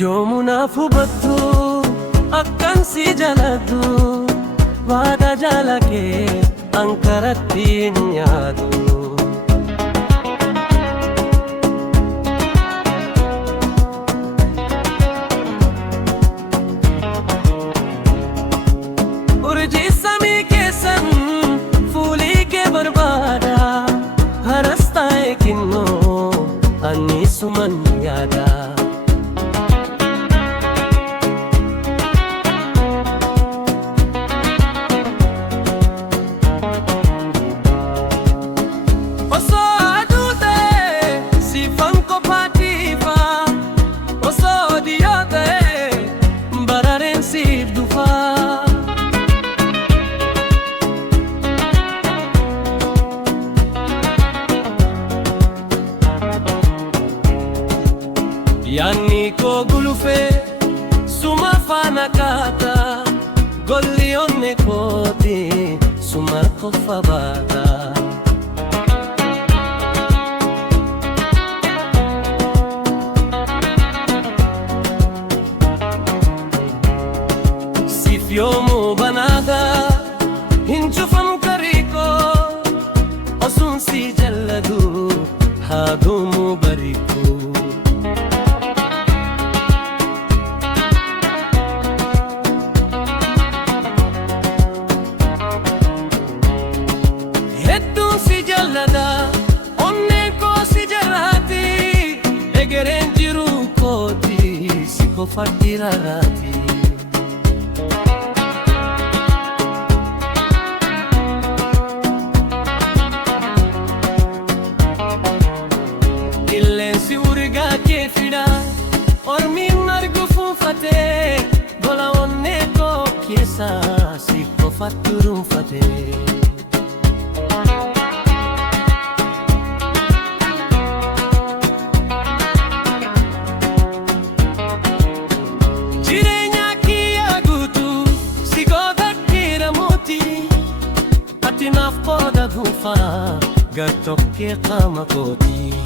Yoomunaaf hubattu akkan si jaaladhu waadaa jaalala kee ankaratti hin yaadu. Urjii samii keessan fuulii kee barbaada haras ta'e kinnoo ani suman yaada. Yaanni koo gulufee suma faana kaata golli onne kooti suma kofa baata. Siif yoomuu banaada hin cufamu karii koo osuun si jaalladhu haa dhumuu barii koo. Si jaalladha onneen koo si jaalatti egereen jiru kooti si qofatti rarraati. Qilleensi urgaa kee fida ormiin argu fuunfatee gola onnee koo keessa si qofatti dhuunfatee. Naaf qooda dhuunfaa gartokkee qaama kooti.